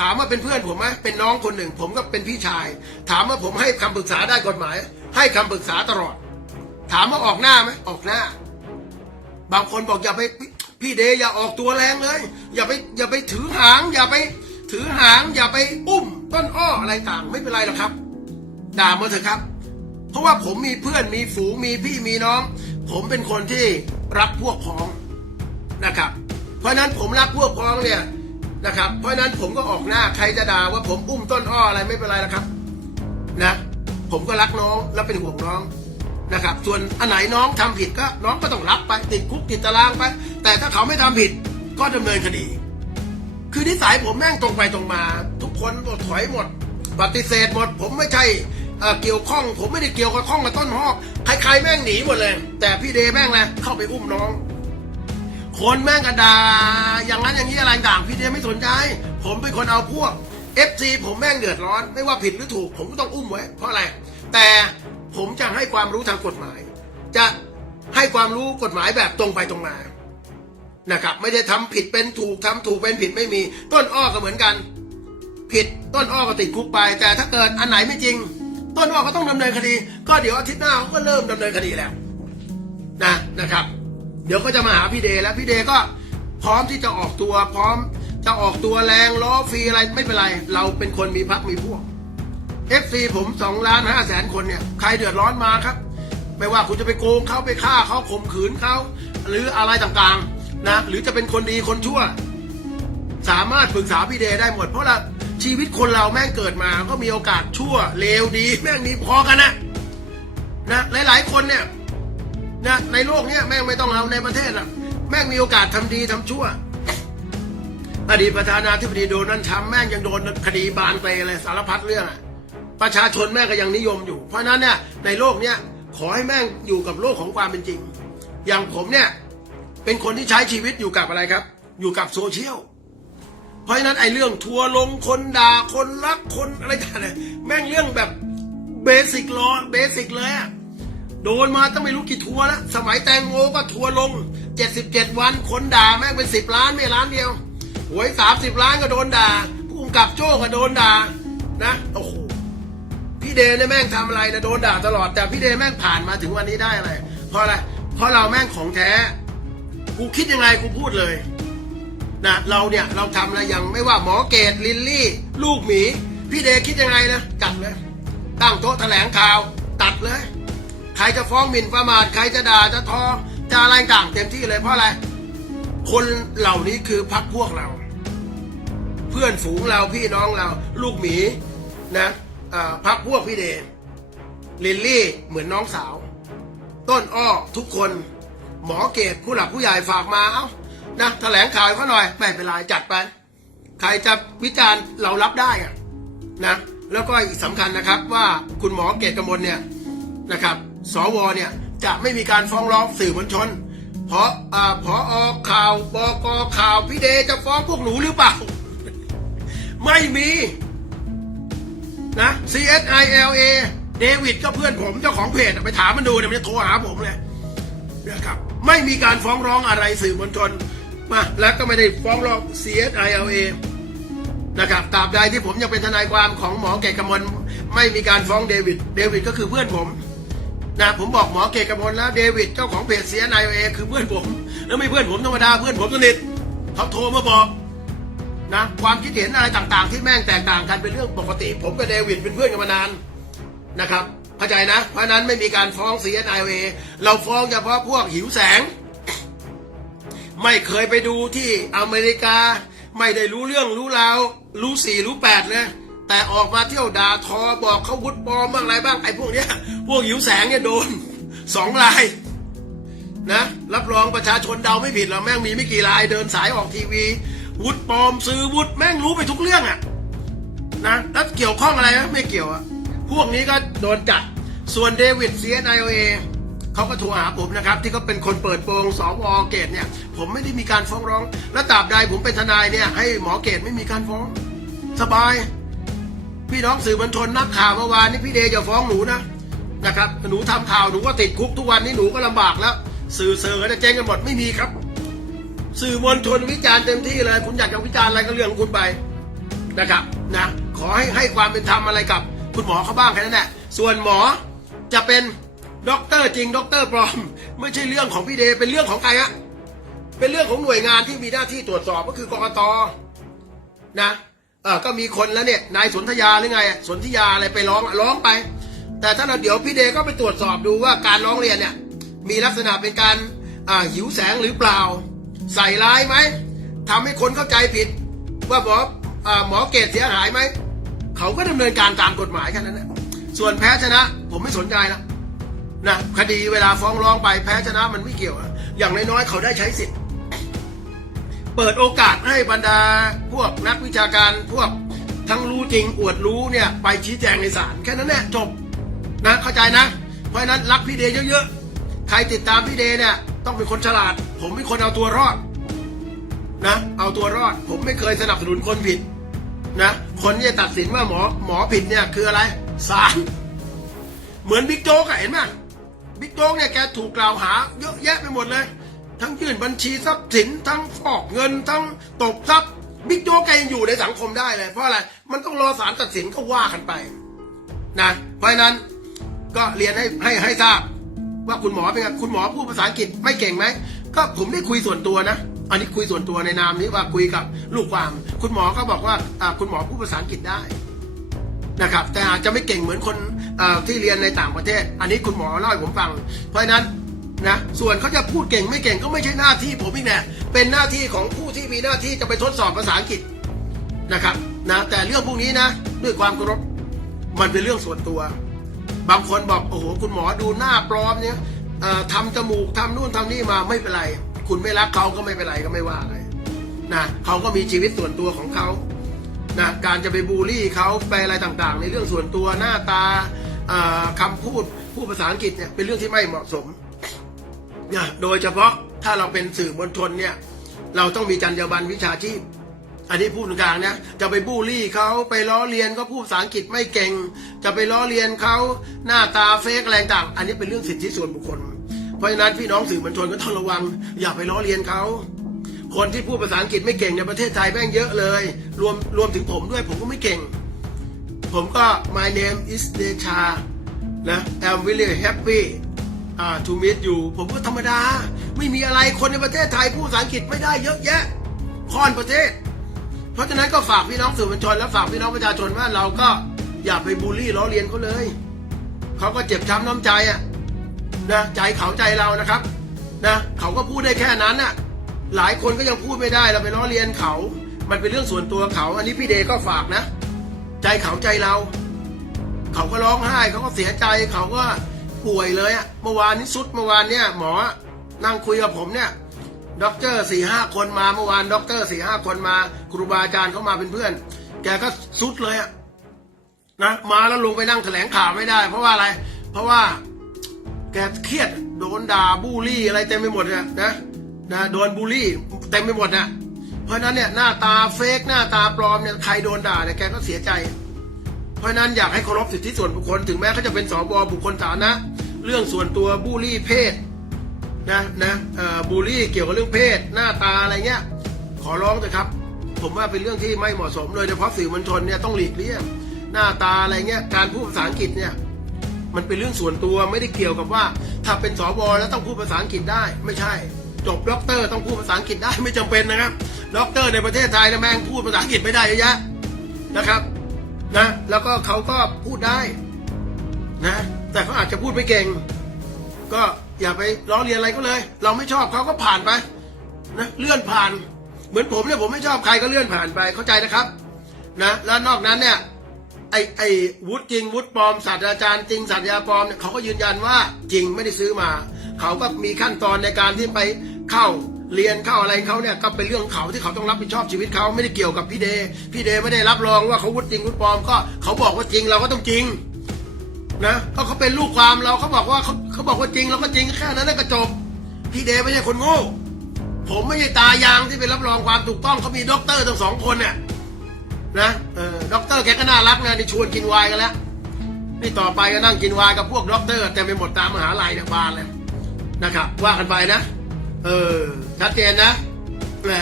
ถามว่าเป็นเพื่อนผมไหมเป็นน้องคนหนึ่ง ผมก็เป็นพี่ชาย ถามว่าผมให้คำปรึกษาได้กฎหมาย ให้คำปรึกษาตลอด ถามว่าออกหน้าไหมออกหน้า บางคนบอกอย่าไปพี่เดย์อย่าออกตัวแรงเลย อย่าไปอย่าไปถือหาง อย่าไปถือหาง อย่าไปอุ้ม ต้นอ้ออะไรต่างไม่เป็นไรหรอกครับ ด่ามาเถอะครับ เพราะว่าผมมีเพื่อนมีฝูงมีพี่มีน้อง ผมเป็นคนที่รักพวกพ้องนะครับ เพราะฉะนั้นผมรักพวกพ้องเนี่ย นะครับ เพราะนั้นผมก็ออกหน้าใครจะด่าว่าผมอุ้มต้นอ้ออะไรไม่เป็นไรนะครับนะผมก็รักน้องและเป็นห่วงน้องนะครับ ส่วนอันไหนน้องทำผิดก็น้องก็ต้องรับไปติดคุกติดตารางไป แต่ถ้าเขาไม่ทำผิดก็ดำเนินคดี คือนิสัยผมแม่งตรงไปตรงมา ทุกคนก็ถอยหมด ปฏิเสธหมด ผมไม่ใช่เกี่ยวข้อง ผมไม่ได้เกี่ยวกับข้องกับต้นหอกใครๆแม่งหนีหมดเลย แต่พี่เดแม่งแหละเข้าไปอุ้มน้อง คนแม่งกระดาอย่างนั้นอย่างนี้อะไรต่างพี่เดียไม่สนใจ ผมเป็นคนเอาพวก FC ผมแม่งเดือดร้อน ไม่ว่าผิดหรือถูก ผมก็ต้องอุ้มไว้ เพราะอะไร แต่ผมจะให้ความรู้ทางกฎหมาย จะให้ความรู้กฎหมายแบบตรงไปตรงมานะครับไม่ได้ทำผิดเป็นถูกทำถูกเป็นผิดไม่มี ต้นอ้อก็เหมือนกัน ผิดต้นอ้อก็ติดคุกไป แต่ถ้าเกิดอันไหนไม่จริง ต้นอ้อก็ต้องดำเนินคดี ก็เดี๋ยวอาทิตย์หน้าเขาก็เริ่มดำเนินคดีแล้ว นะนะครับ เดี๋ยวก็จะมาหาพี่เดย์แล้วพี่เดย์ก็พร้อมที่จะออกตัวพร้อมจะออกตัวแรงล้อฟรีอะไรไม่เป็นไร เราเป็นคนมีพักมีพวก FC ผมสองล้านห้าแสนคนเนี่ยใครเดือดร้อนมาครับ ไม่ว่าคุณจะไปโกงเขาไปฆ่าเขาข่มขืนเขาหรืออะไรต่างๆนะหรือจะเป็นคนดีคนชั่ว สามารถปรึกษาพี่เดย์ได้หมด เพราะละชีวิตคนเราแม่งเกิดมาก็มีโอกาสชั่วเลวดี แม่งมีพอกันนะนะหลายๆคนเนี่ย นะในโลกเนี้ยแม่งไม่ต้องเอาในประเทศหรอกแม่งมีโอกาสทำดีทำชั่วอดีตประธานาธิบดีโดนัลด์ทรัมป์แม่งยังโดนคดีบานไปเลยสารพัดเรื่องอะประชาชนแม่งก็ยังนิยมอยู่ เพราะนั้นเนี่ยในโลกเนี้ยขอให้แม่งอยู่กับโลกของความเป็นจริง อย่างผมเนี่ยเป็นคนที่ใช้ชีวิตอยู่กับอะไรครับ อยู่กับโซเชียลเพราะฉะนั้นไอ้เรื่องทัวร์ลงคนด่าคนรักคนอะไรกันเนี่ยแม่งเรื่องแบบเบสิกลอเบสิกเลยอะ โดนมาต้องไม่รู้กี่ทัวร์แล้วสมัยแตงโมก็ทัวร์ลง 77 วันคนด่าแม่งเป็น 10 ล้านไม่ล้านเดียวหวย 30 ล้านก็โดนด่าผู้กำกับโจ้ก็โดนด่านะโอ้โหพี่เดย์เนี่ยแม่งทำอะไรนะโดนด่าตลอดแต่พี่เดย์แม่งผ่านมาถึงวันนี้ได้อะไรเพราะอะไรเพราะเราแม่งของแท้ กูคิดยังไงกูพูดเลยนะเราเนี่ยเราทำอะไรย่างไม่ว่าหมอเกตลิลลี่ ลูกหมี พี่เดย์คิดยังไงนะจัดเลย ตั้งโต๊ะแถลงข่าว ตัดเลย ใครจะฟ้องหมิ่นประมาทใครจะด่าจะทอจะอะไรต่างเต็มที่เลยเพราะอะไร คนเหล่านี้คือพักพวกเรา เพื่อนฝูงเราพี่น้องเรา ลูกหมีนะพักพวกพี่เดย์ลิลลี่เหมือนน้องสาว ต้นอ้อทุกคนหมอเกตผู้หลักผู้ใหญ่ฝากมาเอ้านะแถลงข่าวเขาหน่อยไม่เป็นไรจัดไป ใครจะวิจารณ์เรารับได้อะนะแล้วก็อีกสำคัญนะครับว่าคุณหมอเกตกมลเนี่ยนะครับ สวเนี่ยจะไม่มีการฟ้องร้องสื่อมวลชน เพราะอ่าพออข่าวบกข่าวพี่เดจะฟ้องพวกหนูหรือเปล่า ไม่มีนะ CSILA เดวิดก็เพื่อนผมเจ้าของเพจไปถามมันดูเดี๋ยมันจะโทรหาผมเลยนะครับไม่มีการฟ้องร้องอะไรสื่อมวลชนมาแล้วก็ไม่ได้ฟ้องร้อง CSILA นะครับตราบใดที่ผมยังเป็นทนายความของหมอเกตกมลไม่มีการฟ้องเดวิด เดวิดก็คือเพื่อนผม นะผมบอกหมอเกตกมลแล้วเดวิดเจ้าของเพจ CSILA คือเพื่อนผม แล้วไม่เพื่อนผมธรรมดาเพื่อนผมสนิทเขาโทรมาบอกนะความคิดเห็นอะไรต่างๆ ที่แม่งแตกต่างกันเป็นเรื่องปกติ ผมกับเดวิดเป็นเพื่อนกันมานานนะครับเข้าใจนะ เพราะนั้นไม่มีการฟ้อง CNIA เราฟ้องเฉพาะพวกหิวแสง ไม่เคยไปดูที่อเมริกา ไม่ได้รู้เรื่องรู้ราวรู้สี่รู้แปดเลย แต่ออกมาเที่ยวด่าทอบอกเขาวุฒิปลอมบ้างอะไรบ้างไอ้พวกเนี้ย พวกหิวแสงเนี่ยโดนสองรายนะรับรองประชาชนเดาไม่ผิดหรอกแม่งมีไม่กี่รายเดินสายออกทีวี วุฒิปลอมซื้อวุฒิแม่งรู้ไปทุกเรื่องอะนะแล้วเกี่ยวข้องอะไรไหมไม่เกี่ยวอะพวกนี้ก็โดนจับส่วนเดวิดเซียนไอโอเอเขาก็โทรหาผมนะครับ ที่เขาเป็นคนเปิดโปงสวเกตเนี่ย ผมไม่ได้มีการฟ้องร้อง และตราบใดผมเป็นทนายเนี่ย ให้หมอเกตไม่มีการฟ้อง สบาย พี่น้องสื่อมวลชนนักข่าวเมื่อวานนี้พี่เดย์จะฟ้องหนูนะนะครับหนูทำข่าวหนูก็ติดคุกทุกวันนี้หนูก็ลำบากแล้ว สื่อเสือก็จะเจ๊งกันหมดไม่มีครับ สื่อมวลชนวิจารณ์เต็มที่เลย คุณอยากจะวิจารณ์อะไรก็เรื่องของคุณไปนะครับนะขอให้ให้ความเป็นธรรมอะไรกับ คุณหมอเขาบ้างแค่นั้นแหละส่วนหมอจะเป็นด็อกเตอร์จริงด็อกเตอร์ปลอม ไม่ใช่เรื่องของพี่เดย์เป็นเรื่องของใครฮะเป็นเรื่องของหน่วยงานที่มีหน้าที่ตรวจสอบก็คือกรกตนะ เออก็มีคนแล้วเนี่ยนายสนธยาหรือไงสนธยาอะไรไปร้องร้องไป แต่ถ้าเราเดี๋ยวพี่เดย์ก็ไปตรวจสอบดูว่าการร้องเรียนเนี่ยมีลักษณะเป็นการอ่าหิวแสงหรือเปล่า ใส่ร้ายไหมทำให้คนเข้าใจผิด ว่าหมออ่าหมอเกตเสียหายไหมเขาก็ดำเนินการตามกฎหมายแค่นั้นนะส่วนแพ้ชนะผมไม่สนใจแล้วนะคดีเวลาฟ้องร้องไปแพ้ชนะมันไม่เกี่ยว อย่างน้อยๆเขาได้ใช้สิทธิ์ เปิดโอกาสให้บรรดา พวกนักวิชาการพวกทั้งรู้จริงอวดรู้เนี่ยไปชี้แจงในศาลแค่นั้นแหละจบนะเข้าใจนะ เพราะฉะนั้นรักพี่เดย์เยอะๆ ใครติดตามพี่เดย์เนี่ยต้องเป็นคนฉลาด ผมเป็นคนเอาตัวรอดนะเอาตัวรอด ผมไม่เคยสนับสนุนคนผิดนะคนที่จะตัดสินว่าหมอหมอผิดเนี่ยคืออะไรศาลเหมือนบิ๊กโจ๊กอะเห็นไหมบิ๊กโจ๊กเนี่ยแกถูกกล่าวหาเยอะแยะไปหมดเลย ทั้งยื่นบัญชีทรัพย์สินทั้งฟอกเงินทั้งตบทรัพย์บิ๊กโจ๊กแกยังอยู่ในสังคมได้เลยเพราะอะไรมันต้องรอศาลตัดสินก็ว่ากันไปนะเพราะนั้นก็เรียนให้ให้ให้ทราบ ว่าคุณหมอเป็นไงคุณหมอพูดภาษาอังกฤษไม่เก่งไหมก็ผมได้คุยส่วนตัวนะอันนี้คุยส่วนตัวในนามนี้ว่าคุยกับลูกความ คุณหมอก็บอกว่าคุณหมอพูดภาษาอังกฤษได้นะครับแต่อาจจะไม่เก่งเหมือนคนที่เรียนในต่างประเทศ อันนี้คุณหมอเล่าให้ผมฟัง เพราะฉะนั้น นะส่วนเขาจะพูดเก่งไม่เก่งก็ไม่ใช่หน้าที่ผมอีกแน่เป็นหน้าที่ของผู้ที่มีหน้าที่จะไปทดสอบภาษาอังกฤษนะครับนะแต่เรื่องพวกนี้นะด้วยความเคารพมันเป็นเรื่องส่วนตัว บางคนบอกโอ้โหคุณหมอดูหน้าปลอมเนี่ยเอ่อทำจมูกทำนู่นทำนี่มาไม่เป็นไร คุณไม่รักเขาก็ไม่เป็นไรก็ไม่ว่าอะไรนะเขาก็มีชีวิตส่วนตัวของเขานะการจะไปบูลลี่เขาไปอะไรต่างๆ ในเรื่องส่วนตัวหน้าตาเอ่อคำพูดพูดภาษาอังกฤษเนี่ยเป็นเรื่องที่ไม่เหมาะสม นะโดยเฉพาะถ้าเราเป็นสื่อมวลชนเนี่ยเราต้องมีจรรยาบรรณวิชาชีพ อันนี้พูดกลางนะจะไปบูลลี่เขาไปล้อเลียนเขาพูดภาษาอังกฤษไม่เก่ง จะไปล้อเลียนเขาหน้าตาเฟกอะไรต่าง อันนี้เป็นเรื่องสิทธิส่วนบุคคล เพราะฉะนั้นพี่น้องสื่อมวลชนก็ต้องระวัง อย่าไปล้อเลียนเขาคนที่พูดภาษาอังกฤษไม่เก่งในประเทศไทยแม่งเยอะเลย รวมรวมถึงผมด้วยผมก็ไม่เก่ง ผมก็ my name is Desha นะ I'm really happy อ่า to meet you ผมก็ธรรมดา ไม่มีอะไรคนในประเทศไทยพูดภาษาอังกฤษไม่ได้เยอะแยะค่อนประเทศ เพราะฉะนั้นก็ฝากพี่น้องสื่อมวลชนและฝากพี่น้องประชาชนว่าเราก็อย่าไปบูลลี่ล้อเลียนเขาเลยเขาก็เจ็บช้ำน้ำใจอะนะใจเขาใจเรานะครับนะเขาก็พูดได้แค่นั้นน่ะ หลายคนก็ยังพูดไม่ได้เราไปล้อเลียนเขา มันเป็นเรื่องส่วนตัวเขา อันนี้พี่เดก็ฝากนะ ใจเขาใจเรา เขาก็ร้องไห้เขาก็เสียใจเขาก็ ป่วยเลยอะเมื่อวานนี้สุดเมื่อวานเนี่ยหมอนั่งคุยกับผมเนี่ยด็อกเตอร์สี่ห้าคนมาเมื่อวานด็อกเตอร์สี่ห้าคนมาครูบาอาจารย์เขามาเป็นเพื่อน แกก็สุดเลยอะนะมาแล้วลงไปนั่งแถลงข่าวไม่ได้ เพราะว่าอะไร เพราะว่าแกเครียดโดนด่าบูลลี่อะไรเต็มไปหมดเนี่ยนะนะโดนบูลลี่เต็มไปหมดนะเพราะนั้นเนี่ยหน้าตาเฟกหน้าตาปลอมเนี่ยใครโดนด่าเนี่ยแกก็เสียใจ เพราะนั้นอยากให้เคารพสิทธิส่วนบุคคลถึงแม้เขาจะเป็นสบบุคคลสาธารณะ เรื่องส่วนตัวบูลลี่เพศนะนะบูลลี่เกี่ยวกับเรื่องเพศ หน้าตาอะไรเงี้ย ขอร้องเถอะครับ ผมว่าเป็นเรื่องที่ไม่เหมาะสมโดยเฉพาะสื่อมวลชนเนี่ยต้องหลีกเลี่ยงหน้าตาอะไรเงี้ยการพูดภาษาอังกฤษเนี่ยมันเป็นเรื่องส่วนตัวไม่ได้เกี่ยวกับว่า ถ้าเป็นสวแล้วต้องพูดภาษาอังกฤษได้ ไม่ใช่ จบด็อกเตอร์ต้องพูดภาษาอังกฤษได้ไม่จำเป็นนะครับด็อกเตอร์ในประเทศไทยนะแม่งพูดภาษาอังกฤษไม่ได้เยอะแยะนะครับนะแล้วก็เขาก็พูดได้นะ แต่เขาอาจจะพูดไม่เก่ง ก็อย่าไปล้อเลียนอะไรก็เลย เราไม่ชอบเขาก็ผ่านไปนะเลื่อนผ่าน เหมือนผมเนี่ยผมไม่ชอบใครก็เลื่อนผ่านไปเข้าใจนะครับนะแล้วนอกนั้นเนี่ยไอไอวุฒิจริงวุฒิปลอมศาสตราจารย์จริงศาสตราจารย์ปลอมเนี่ยเขาก็ยืนยันว่าจริงไม่ได้ซื้อมา เขาก็มีขั้นตอนในการที่ไปเข้าเรียนเข้าอะไรเขาเนี่ยก็เป็นเรื่องของเขาที่เขาต้องรับผิดชอบชีวิตเขาไม่ได้เกี่ยวกับพี่เด พี่เดไม่ได้รับรองว่าเขาวุฒิจริงวุฒิปลอมก็เขาบอกว่าจริงเราก็ต้องจริง นะก็เขาเป็นลูกความเราเขาบอกว่าเขาเขาบอกว่าจริงเราก็จริงแค่นั้นก็จบพี่เดย์ไม่ใช่คนโง่ ผมไม่ใช่ตายางที่ไปรับรองความถูกต้องเขามีด็อกเตอร์ทั้งสองคนเนี่ยนะเออด็อกเตอร์แกก็น่ารักนะนี่ชวนกินวน์กันแล้วนี่ต่อไปก็นั่งกินวน์กับพวกด็อกเตอร์เต็มไปหมดตามมหาลัยเนี่ยบานเลยนะครับ ว่ากันไปนะ เออชัดเจนนะแหม